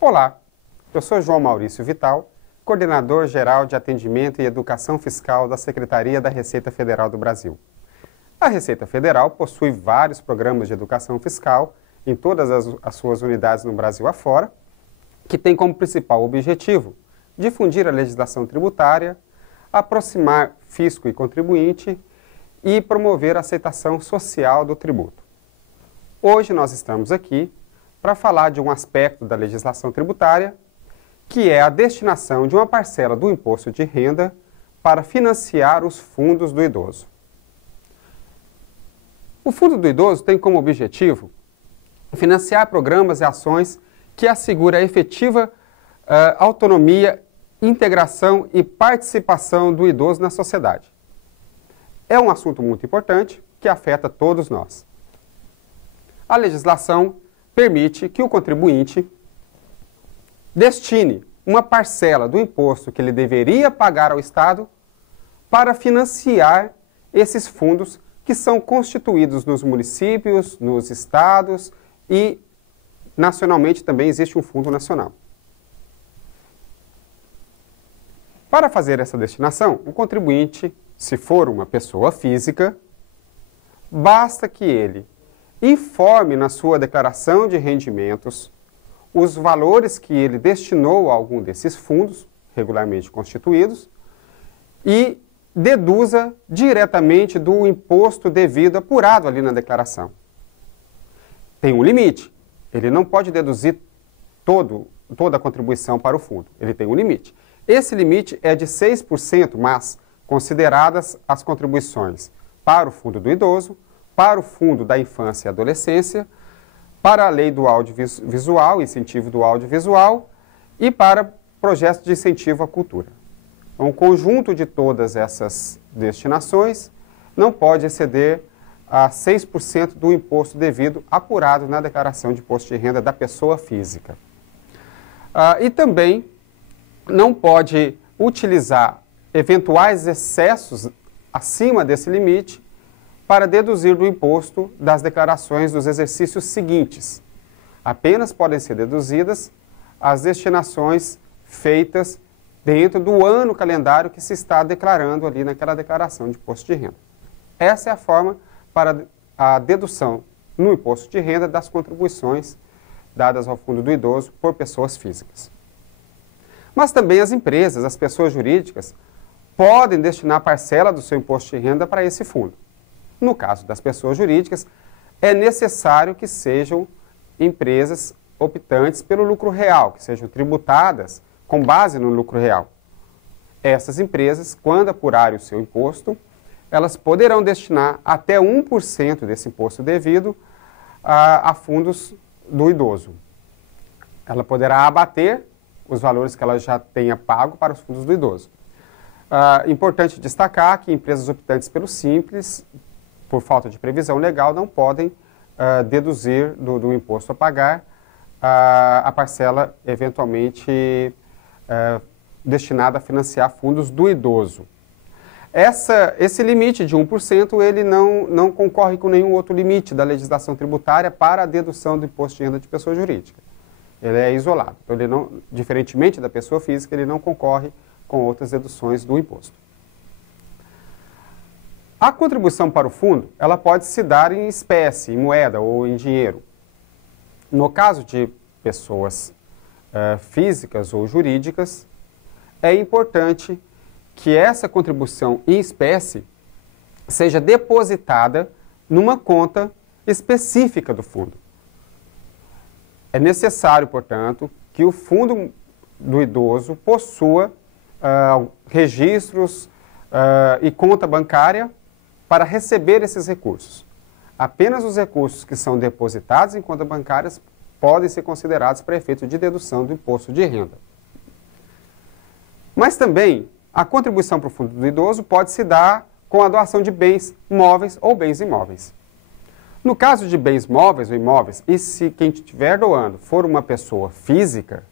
Olá, eu sou João Maurício Vital, coordenador geral de Atendimento e Educação Fiscal da Secretaria da Receita Federal do Brasil. A Receita Federal possui vários programas de educação fiscal em todas as suas unidades no Brasil afora, que tem como principal objetivo difundir a legislação tributária, aproximar fisco e contribuinte e promover a aceitação social do tributo. Hoje nós estamos aqui para falar de um aspecto da legislação tributária, que é a destinação de uma parcela do imposto de renda para financiar os fundos do idoso. O Fundo do Idoso tem como objetivo financiar programas e ações que asseguram a efetiva autonomia, integração e participação do idoso na sociedade. É um assunto muito importante que afeta todos nós. A legislação permite que o contribuinte destine uma parcela do imposto que ele deveria pagar ao Estado para financiar esses fundos que são constituídos nos municípios, nos estados e nacionalmente também existe um fundo nacional. Para fazer essa destinação, o contribuinte, se for uma pessoa física, basta que ele informe na sua declaração de rendimentos os valores que ele destinou a algum desses fundos, regularmente constituídos, e deduza diretamente do imposto devido apurado ali na declaração. Tem um limite. Ele não pode deduzir toda a contribuição para o fundo. Ele tem um limite. Esse limite é de 6%, mas consideradas as contribuições para o Fundo do Idoso, para o Fundo da Infância e Adolescência, para a Lei do Audiovisual, incentivo do audiovisual, e para projetos de incentivo à cultura. Um conjunto de todas essas destinações não pode exceder a 6% do imposto devido apurado na declaração de imposto de renda da pessoa física. E também não pode utilizar eventuais excessos acima desse limite para deduzir do imposto das declarações dos exercícios seguintes. Apenas podem ser deduzidas as destinações feitas dentro do ano calendário que se está declarando ali naquela declaração de imposto de renda. Essa é a forma para a dedução no imposto de renda das contribuições dadas ao Fundo do Idoso por pessoas físicas. Mas também as empresas, as pessoas jurídicas, podem destinar parcela do seu imposto de renda para esse fundo. No caso das pessoas jurídicas, é necessário que sejam empresas optantes pelo lucro real, que sejam tributadas com base no lucro real. Essas empresas, quando apurarem o seu imposto, elas poderão destinar até 1% desse imposto devido a fundos do idoso. Ela poderá abater os valores que ela já tenha pago para os fundos do idoso. Importante destacar que empresas optantes pelo Simples, por falta de previsão legal, não podem deduzir do imposto a pagar a parcela eventualmente destinada a financiar fundos do idoso. Esse limite de 1% ele não concorre com nenhum outro limite da legislação tributária para a dedução do imposto de renda de pessoa jurídica. Ele é isolado. Então, ele não, diferentemente da pessoa física, ele não concorre com outras deduções do imposto. A contribuição para o fundo, ela pode se dar em espécie, em moeda ou em dinheiro. No caso de pessoas físicas ou jurídicas, é importante que essa contribuição em espécie seja depositada numa conta específica do fundo. É necessário, portanto, que o Fundo do Idoso possua registros e conta bancária para receber esses recursos. Apenas os recursos que são depositados em contas bancárias podem ser considerados para efeito de dedução do imposto de renda. Mas também, a contribuição para o Fundo do Idoso pode se dar com a doação de bens móveis ou bens imóveis. No caso de bens móveis ou imóveis, e se quem estiver doando for uma pessoa física,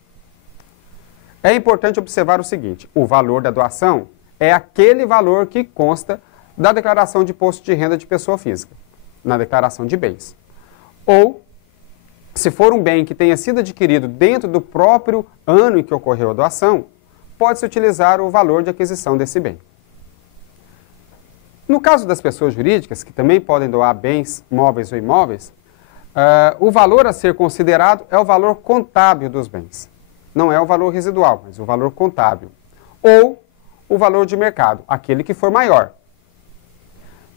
é importante observar o seguinte: o valor da doação é aquele valor que consta da declaração de imposto de renda de pessoa física, na declaração de bens. Ou, se for um bem que tenha sido adquirido dentro do próprio ano em que ocorreu a doação, pode-se utilizar o valor de aquisição desse bem. No caso das pessoas jurídicas, que também podem doar bens móveis ou imóveis, o valor a ser considerado é o valor contábil dos bens. Não é o valor residual, mas o valor contábil. Ou o valor de mercado, aquele que for maior.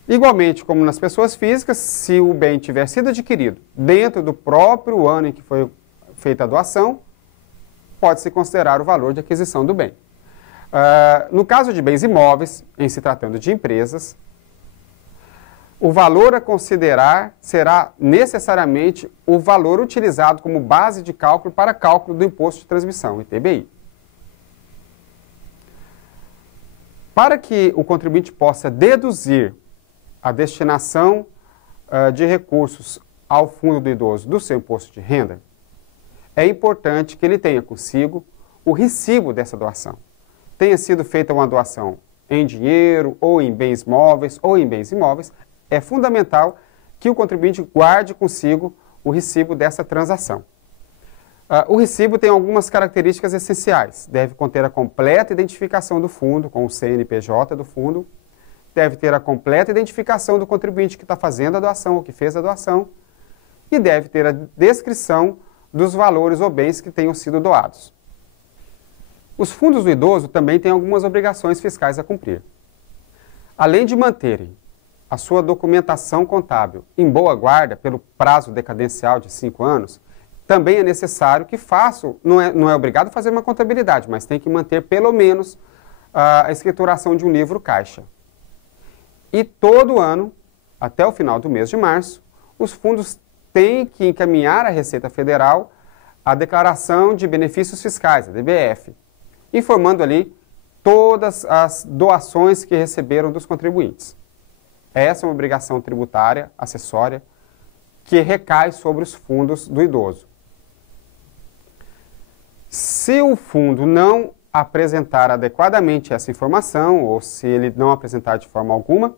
Igualmente, como nas pessoas físicas, se o bem tiver sido adquirido dentro do próprio ano em que foi feita a doação, pode-se considerar o valor de aquisição do bem. No caso de bens imóveis, em se tratando de empresas, o valor a considerar será necessariamente o valor utilizado como base de cálculo para cálculo do imposto de transmissão, ITBI. Para que o contribuinte possa deduzir a destinação de recursos ao fundo do idoso do seu imposto de renda, é importante que ele tenha consigo o recibo dessa doação. Tenha sido feita uma doação em dinheiro, ou em bens móveis, ou em bens imóveis, é fundamental que o contribuinte guarde consigo o recibo dessa transação. O recibo tem algumas características essenciais. Deve conter a completa identificação do fundo, com o CNPJ do fundo. Deve ter a completa identificação do contribuinte que está fazendo a doação ou que fez a doação. E deve ter a descrição dos valores ou bens que tenham sido doados. Os fundos do idoso também têm algumas obrigações fiscais a cumprir. Além de manterem a sua documentação contábil em boa guarda pelo prazo decadencial de 5 anos, também é necessário que façam, não é obrigado a fazer uma contabilidade, mas tem que manter pelo menos a escrituração de um livro caixa. E todo ano, até o final do mês de março, os fundos têm que encaminhar à Receita Federal a declaração de benefícios fiscais, a DBF, informando ali todas as doações que receberam dos contribuintes. Essa é uma obrigação tributária, acessória, que recai sobre os fundos do idoso. Se o fundo não apresentar adequadamente essa informação, ou se ele não apresentar de forma alguma,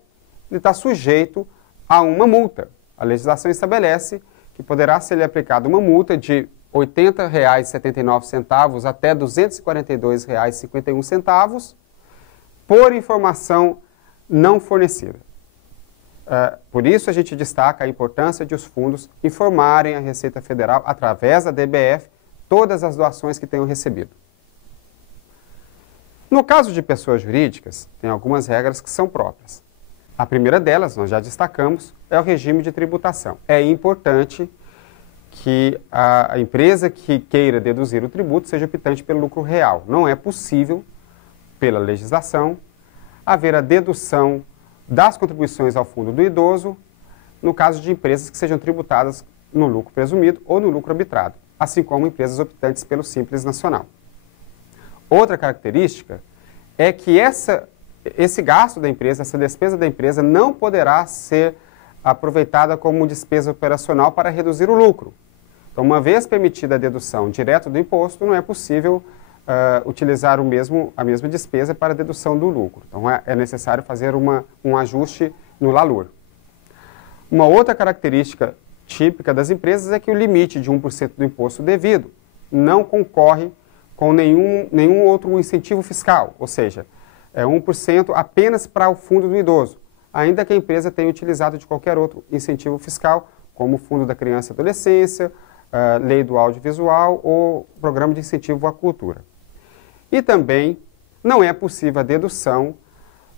ele está sujeito a uma multa. A legislação estabelece que poderá ser aplicada uma multa de R$ 80,79 até R$ 242,51 por informação não fornecida. Por isso a gente destaca a importância de os fundos informarem a Receita Federal, através da DBF, todas as doações que tenham recebido. No caso de pessoas jurídicas, tem algumas regras que são próprias. A primeira delas, nós já destacamos, é o regime de tributação. É importante que a empresa que queira deduzir o tributo seja optante pelo lucro real. Não é possível, pela legislação, haver a dedução das contribuições ao fundo do idoso no caso de empresas que sejam tributadas no lucro presumido ou no lucro arbitrado, assim como empresas optantes pelo Simples Nacional. Outra característica é que esse gasto da empresa, essa despesa da empresa, não poderá ser aproveitada como despesa operacional para reduzir o lucro. Então, uma vez permitida a dedução direta do imposto, não é possível utilizar a mesma despesa para a dedução do lucro. Então, é necessário fazer um ajuste no LALUR. Uma outra característica típica das empresas é que o limite de 1% do imposto devido não concorre com nenhum outro incentivo fiscal, ou seja, é 1% apenas para o fundo do idoso, ainda que a empresa tenha utilizado de qualquer outro incentivo fiscal, como o Fundo da Criança e Adolescência, Lei do Audiovisual ou Programa de Incentivo à Cultura. E também não é possível a dedução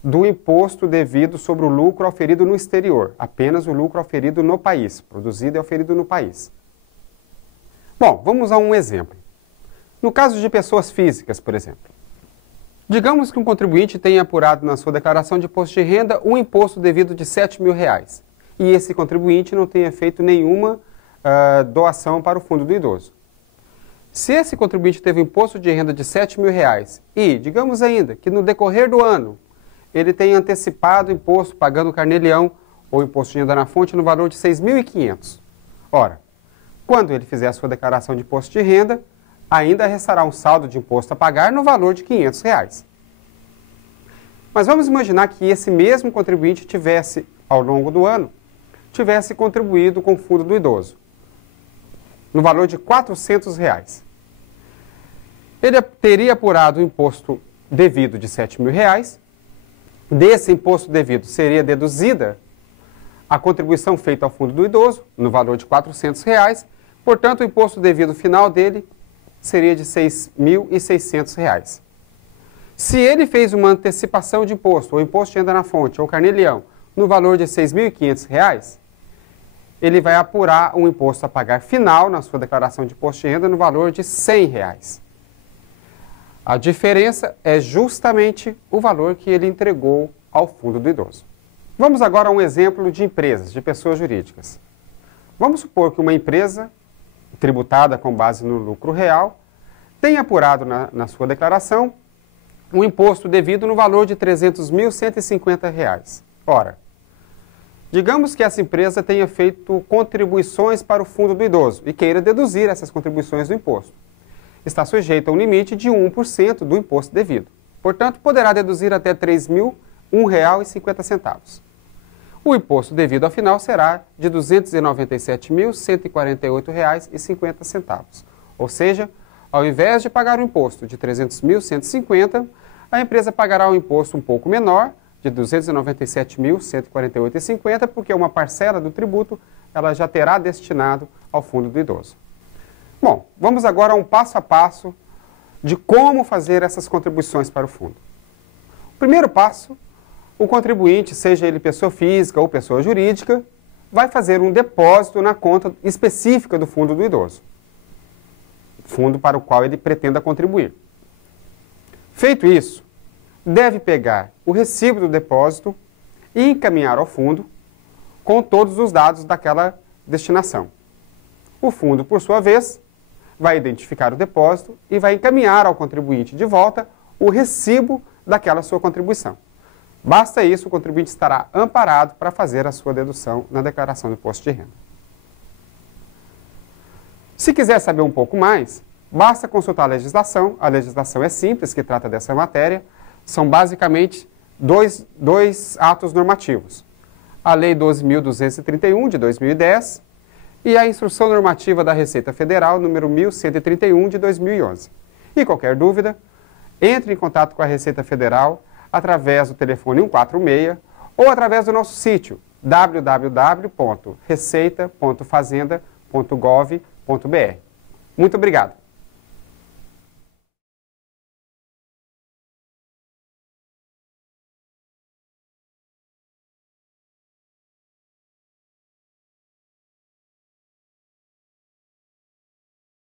do imposto devido sobre o lucro auferido no exterior, apenas o lucro auferido no país, produzido e auferido no país. Bom, vamos a um exemplo. No caso de pessoas físicas, por exemplo, digamos que um contribuinte tenha apurado na sua declaração de imposto de renda um imposto devido de R$ 7.000 e esse contribuinte não tenha feito nenhuma doação para o fundo do idoso. Se esse contribuinte teve um imposto de renda de R$ 7.000 e, digamos ainda, que no decorrer do ano ele tenha antecipado o imposto pagando carnê-leão ou imposto de renda na fonte no valor de R$ 6.500. Ora, quando ele fizer a sua declaração de imposto de renda, ainda restará um saldo de imposto a pagar no valor de R$ 500. Mas vamos imaginar que esse mesmo contribuinte tivesse, ao longo do ano, contribuído com o fundo do idoso, no valor de R$ 400. Ele teria apurado o imposto devido de R$ 7.000. Desse imposto devido seria deduzida a contribuição feita ao fundo do idoso, no valor de R$ 400. Portanto, o imposto devido final dele seria de R$ 6.600. Se ele fez uma antecipação de imposto, ou imposto de renda na fonte, ou carnê-leão, no valor de R$ 6.500, ele vai apurar um imposto a pagar final na sua declaração de imposto de renda no valor de R$ 100. A diferença é justamente o valor que ele entregou ao fundo do idoso. Vamos agora a um exemplo de empresas, de pessoas jurídicas. Vamos supor que uma empresa tributada com base no lucro real tenha apurado na sua declaração um imposto devido no valor de R$ 300.150. Ora, digamos que essa empresa tenha feito contribuições para o fundo do idoso e queira deduzir essas contribuições do imposto. Está sujeito a um limite de 1% do imposto devido. Portanto, poderá deduzir até R$ 3.001,50. O imposto devido, afinal, será de R$ 297.148,50. Ou seja, ao invés de pagar o imposto de R$ 300.150, a empresa pagará um imposto um pouco menor, de R$ 297.148,50, porque uma parcela do tributo ela já terá destinado ao fundo do idoso. Bom, vamos agora a um passo a passo de como fazer essas contribuições para o fundo. O primeiro passo, o contribuinte, seja ele pessoa física ou pessoa jurídica, vai fazer um depósito na conta específica do fundo do idoso, fundo para o qual ele pretenda contribuir. Feito isso, deve pegar o recibo do depósito e encaminhar ao fundo com todos os dados daquela destinação. O fundo, por sua vez, vai identificar o depósito e vai encaminhar ao contribuinte de volta o recibo daquela sua contribuição. Basta isso, o contribuinte estará amparado para fazer a sua dedução na declaração do imposto de renda. Se quiser saber um pouco mais, basta consultar a legislação. A legislação é simples, que trata dessa matéria. São basicamente dois atos normativos. A Lei 12.231, de 2010, e a Instrução Normativa da Receita Federal, número 1131, de 2011. E qualquer dúvida, entre em contato com a Receita Federal através do telefone 146 ou através do nosso sítio www.receita.fazenda.gov.br. Muito obrigado.